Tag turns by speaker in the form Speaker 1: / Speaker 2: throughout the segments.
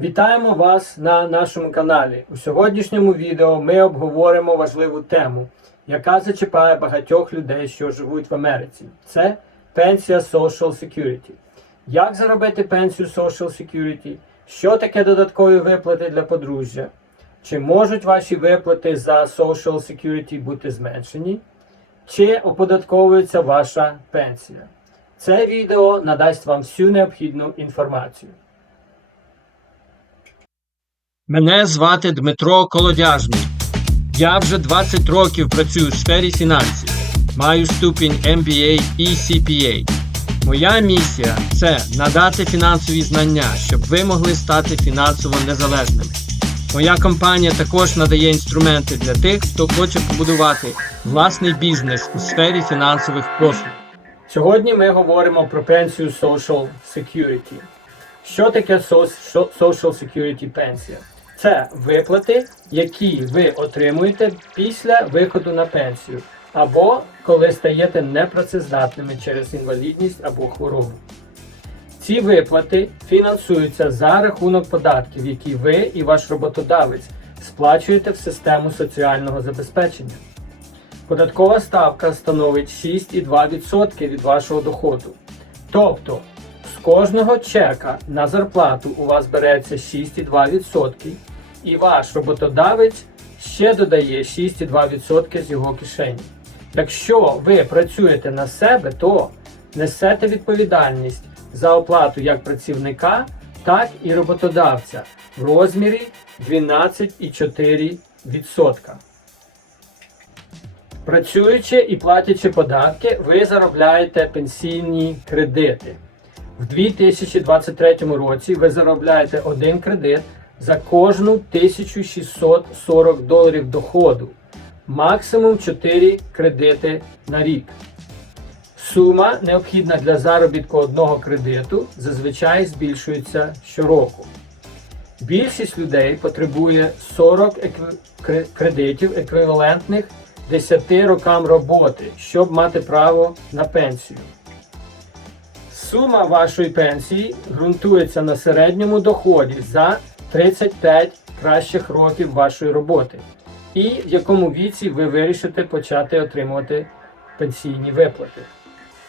Speaker 1: Вітаємо вас на нашому каналі. У сьогоднішньому відео ми обговоримо важливу тему, яка зачіпає багатьох людей, що живуть в Америці. Це пенсія Social Security. Як заробити пенсію Social Security? Що таке додаткові виплати для подружжя? Чи можуть ваші виплати за Social Security бути зменшені? Чи оподатковується ваша пенсія? Це відео надасть вам всю необхідну інформацію. Мене звати Дмитро Колодяжний. Я вже 20 років працюю у сфері фінансів. Маю ступінь MBA і CPA. Моя місія це надати фінансові знання, щоб ви могли стати фінансово незалежними. Моя компанія також надає інструменти для тих, хто хоче побудувати власний бізнес у сфері фінансових послуг. Сьогодні ми говоримо про пенсію Social Security. Що таке Social Security пенсія? Це виплати, які ви отримуєте після виходу на пенсію, або коли стаєте непрацездатними через інвалідність або хворобу. Ці виплати фінансуються за рахунок податків, які ви і ваш роботодавець сплачуєте в систему соціального забезпечення. Податкова ставка становить 6,2% від вашого доходу. Тобто з кожного чека на зарплату у вас береться 6,2%, і ваш роботодавець ще додає 6,2% з його кишені. Якщо ви працюєте на себе, то несете відповідальність за оплату як працівника, так і роботодавця в розмірі 12,4%. Працюючи і платячи податки, ви заробляєте пенсійні кредити. В 2023 році ви заробляєте один кредит за кожну 1640 доларів доходу, максимум 4 кредити на рік. Сума, необхідна для заробітку одного кредиту, зазвичай збільшується щороку. Більшість людей потребує 40 екві- кре- кредитів еквівалентних 10 рокам роботи, щоб мати право на пенсію. Сума вашої пенсії ґрунтується на середньому доході за 35 кращих років вашої роботи, і в якому віці ви вирішите почати отримувати пенсійні виплати.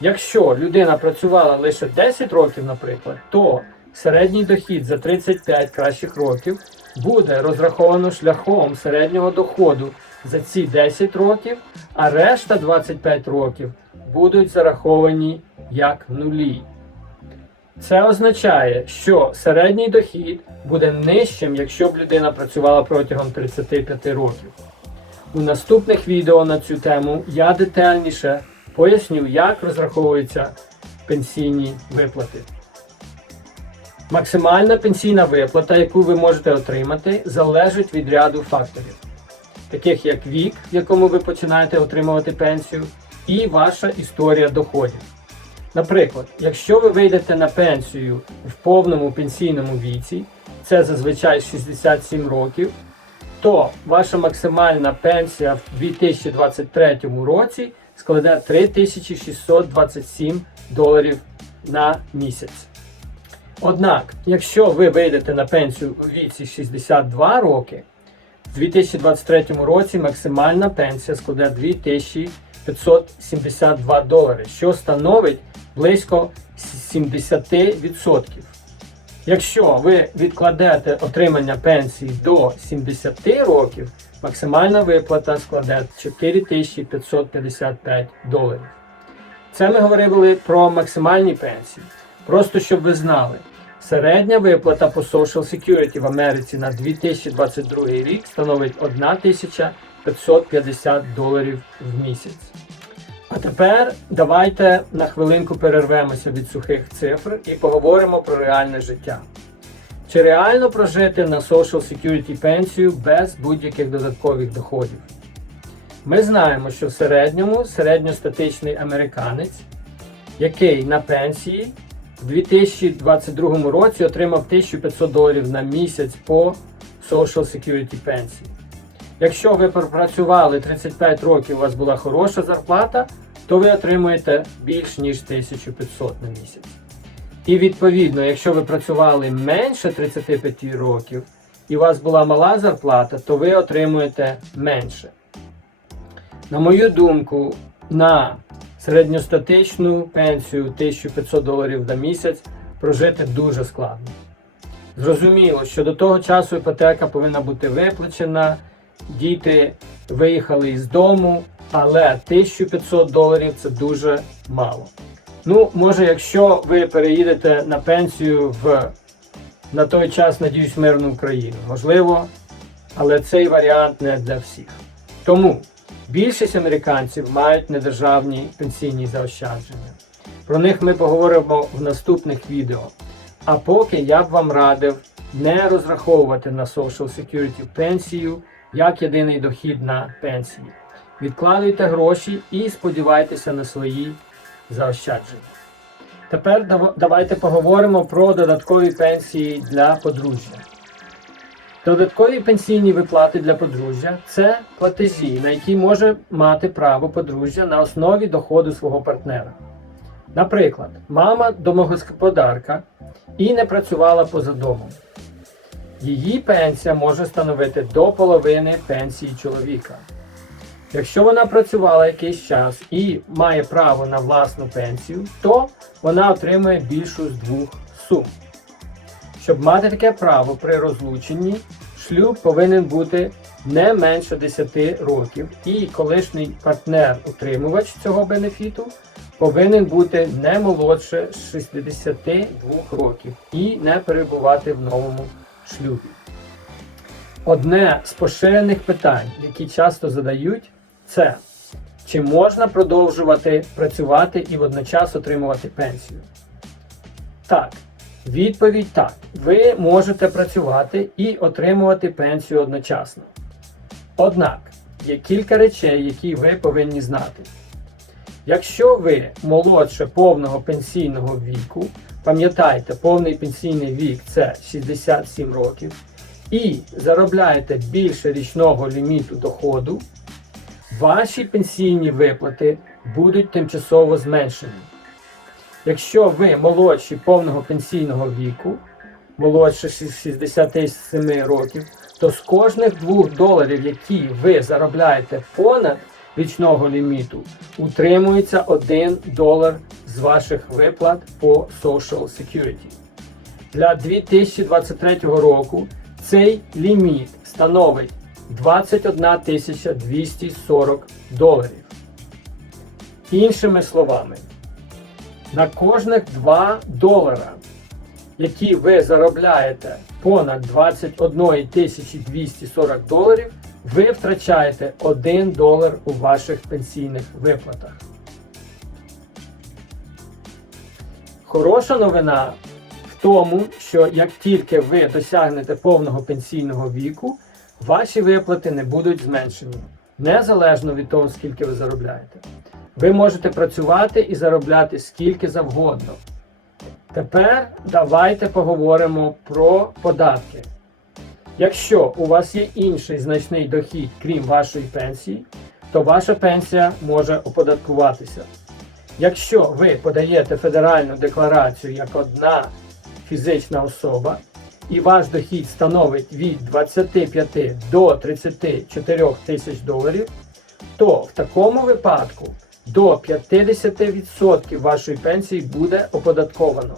Speaker 1: Якщо людина працювала лише 10 років, наприклад, то середній дохід за 35 кращих років буде розраховано шляхом середнього доходу за ці 10 років, а решта 25 років будуть зараховані як нулі. Це означає, що середній дохід буде нижчим, якщо б людина працювала протягом 35 років. У наступних відео на цю тему я детальніше поясню, як розраховуються пенсійні виплати. Максимальна пенсійна виплата, яку ви можете отримати, залежить від ряду факторів, таких як вік, в якому ви починаєте отримувати пенсію, і ваша історія доходів. Наприклад, якщо ви вийдете на пенсію в повному пенсійному віці, це зазвичай 67 років, то ваша максимальна пенсія в 2023 році складе 3627 доларів на місяць. Однак, якщо ви вийдете на пенсію у віці 62 роки, в 2023 році максимальна пенсія складе 2572 долари, що становить близько 70%. Якщо ви відкладете отримання пенсії до 70 років, максимальна виплата складе 4555 доларів. Це ми говорили про максимальні пенсії. Просто щоб ви знали, середня виплата по Social Security в Америці на 2022 рік становить 1550 доларів в місяць. А тепер давайте на хвилинку перервемося від сухих цифр і поговоримо про реальне життя. Чи реально прожити на Social Security пенсію без будь-яких додаткових доходів? Ми знаємо, що в середньому середньостатичний американець, який на пенсії в 2022 році отримав 1500 доларів на місяць по Social Security пенсії. Якщо ви пропрацювали 35 років, у вас була хороша зарплата, то ви отримуєте більш ніж 1500 на місяць. І відповідно, якщо ви працювали менше 35 років і у вас була мала зарплата, то ви отримуєте менше. На мою думку, на середньостатичну пенсію 1500 доларів на місяць прожити дуже складно. Зрозуміло, що до того часу іпотека повинна бути виплачена, діти виїхали із дому, але 1500 доларів це дуже мало. Ну, може, якщо ви переїдете на пенсію в на той час, надіюсь, мирну країну, можливо, але цей варіант не для всіх. Тому більшість американців мають недержавні пенсійні заощадження. Про них ми поговоримо в наступних відео. А поки я б вам радив не розраховувати на Social Security пенсію як єдиний дохід на пенсії. Відкладуйте гроші і сподівайтеся на свої заощадження. Тепер давайте поговоримо про додаткові пенсії для подружжя. Додаткові пенсійні виплати для подружжя це платежі, на які може мати право подружжя на основі доходу свого партнера. Наприклад, мама домогосподарка і не працювала поза домом. Її пенсія може становити до половини пенсії чоловіка. Якщо вона працювала якийсь час і має право на власну пенсію, то вона отримує більшу з двох сум. Щоб мати таке право при розлученні, шлюб повинен бути не менше 10 років, і колишній партнер-утримувач цього бенефіту повинен бути не молодше 62 років і не перебувати в новому шлюбі. Одне з поширених питань, які часто задають, це чи можна продовжувати працювати і водночас отримувати пенсію? Так, відповідь так. Ви можете працювати і отримувати пенсію одночасно. Однак є кілька речей, які ви повинні знати. Якщо ви молодше повного пенсійного віку, пам'ятайте, повний пенсійний вік це 67 років, і заробляєте більше річного ліміту доходу, ваші пенсійні виплати будуть тимчасово зменшені. Якщо ви молодші повного пенсійного віку, молодше 67 років, то з кожних 2 доларів, які ви заробляєте понад річного ліміту, утримується 1 долар з ваших виплат по Social Security. Для 2023 року цей ліміт становить 21 240 доларів. Іншими словами, на кожних 2 долара, які ви заробляєте понад 21 240 доларів, ви втрачаєте 1 долар у ваших пенсійних виплатах. Хороша новина в тому, що як тільки ви досягнете повного пенсійного віку, ваші виплати не будуть зменшені, незалежно від того, скільки ви заробляєте. Ви можете працювати і заробляти скільки завгодно. Тепер давайте поговоримо про податки. Якщо у вас є інший значний дохід, крім вашої пенсії, то ваша пенсія може оподаткуватися. Якщо ви подаєте федеральну декларацію як одна фізична особа, і ваш дохід становить від 25 до 34 тисяч доларів, то в такому випадку до 50% вашої пенсії буде оподатковано.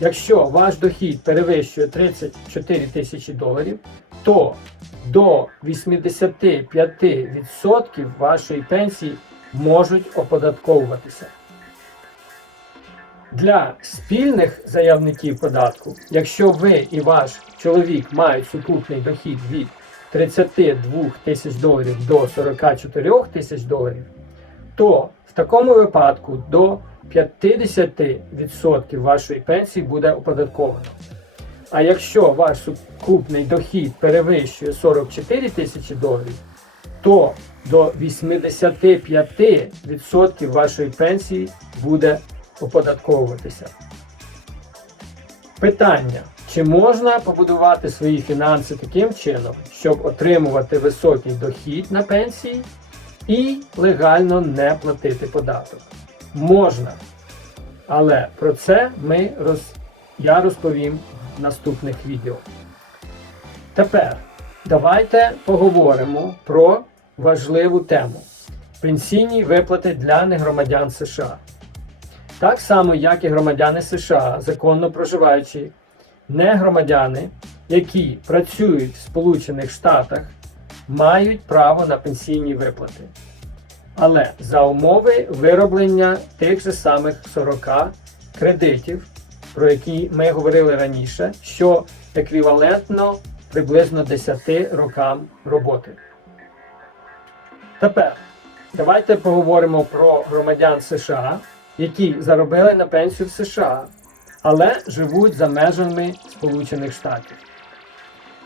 Speaker 1: Якщо ваш дохід перевищує 34 тисячі доларів, то до 85% вашої пенсії можуть оподатковуватися. Для спільних заявників податку, якщо ви і ваш чоловік мають сукупний дохід від 32 тисяч доларів до 44 тисяч доларів, то в такому випадку до 50% вашої пенсії буде оподатковано. А якщо ваш сукупний дохід перевищує 44 тисячі доларів, то до 85% вашої пенсії буде оподатковуватися. Питання: чи можна побудувати свої фінанси таким чином, щоб отримувати високий дохід на пенсії і легально не платити податок? Можна. Але про це ми роз... я розповім в наступних відео. Тепер давайте поговоримо про важливу тему пенсійні виплати для негромадян США. Так само, як і громадяни США, законно проживаючі негромадяни, які працюють в Сполучених Штатах, мають право на пенсійні виплати. Але за умови вироблення тих же самих 40 кредитів, про які ми говорили раніше, що еквівалентно приблизно 10 рокам роботи. Тепер давайте поговоримо про громадян США, які заробили на пенсію в США, але живуть за межами Сполучених Штатів.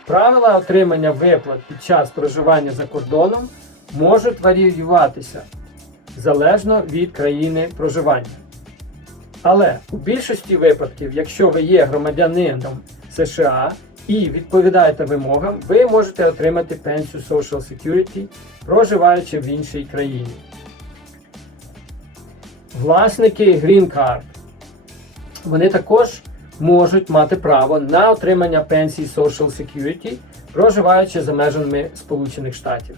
Speaker 1: Правила отримання виплат під час проживання за кордоном можуть варіюватися залежно від країни проживання. Але у більшості випадків, якщо ви є громадянином США і відповідаєте вимогам, ви можете отримати пенсію Social Security, проживаючи в іншій країні. Власники Green Card вони також можуть мати право на отримання пенсії Social Security, проживаючи за межами Сполучених Штатів.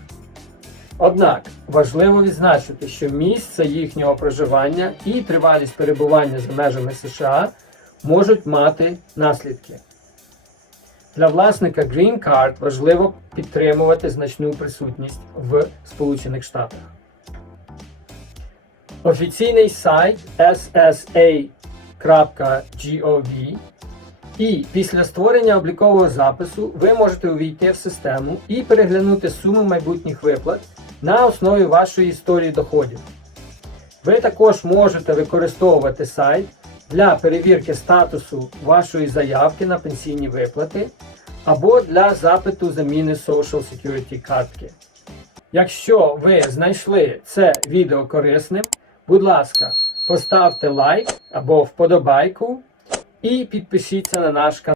Speaker 1: Однак важливо відзначити, що місце їхнього проживання і тривалість перебування за межами США можуть мати наслідки. Для власника Green Card важливо підтримувати значну присутність в Сполучених Штатах. Офіційний сайт ssa.gov і після створення облікового запису ви можете увійти в систему і переглянути суму майбутніх виплат на основі вашої історії доходів. Ви також можете використовувати сайт для перевірки статусу вашої заявки на пенсійні виплати або для запиту заміни Social Security картки. Якщо ви знайшли це відео корисним, будь ласка, поставте лайк або вподобайку і підпишіться на наш канал.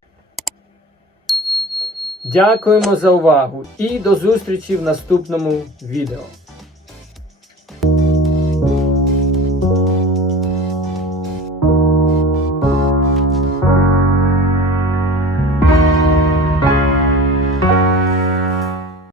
Speaker 1: Дякуємо за увагу і до зустрічі в наступному відео.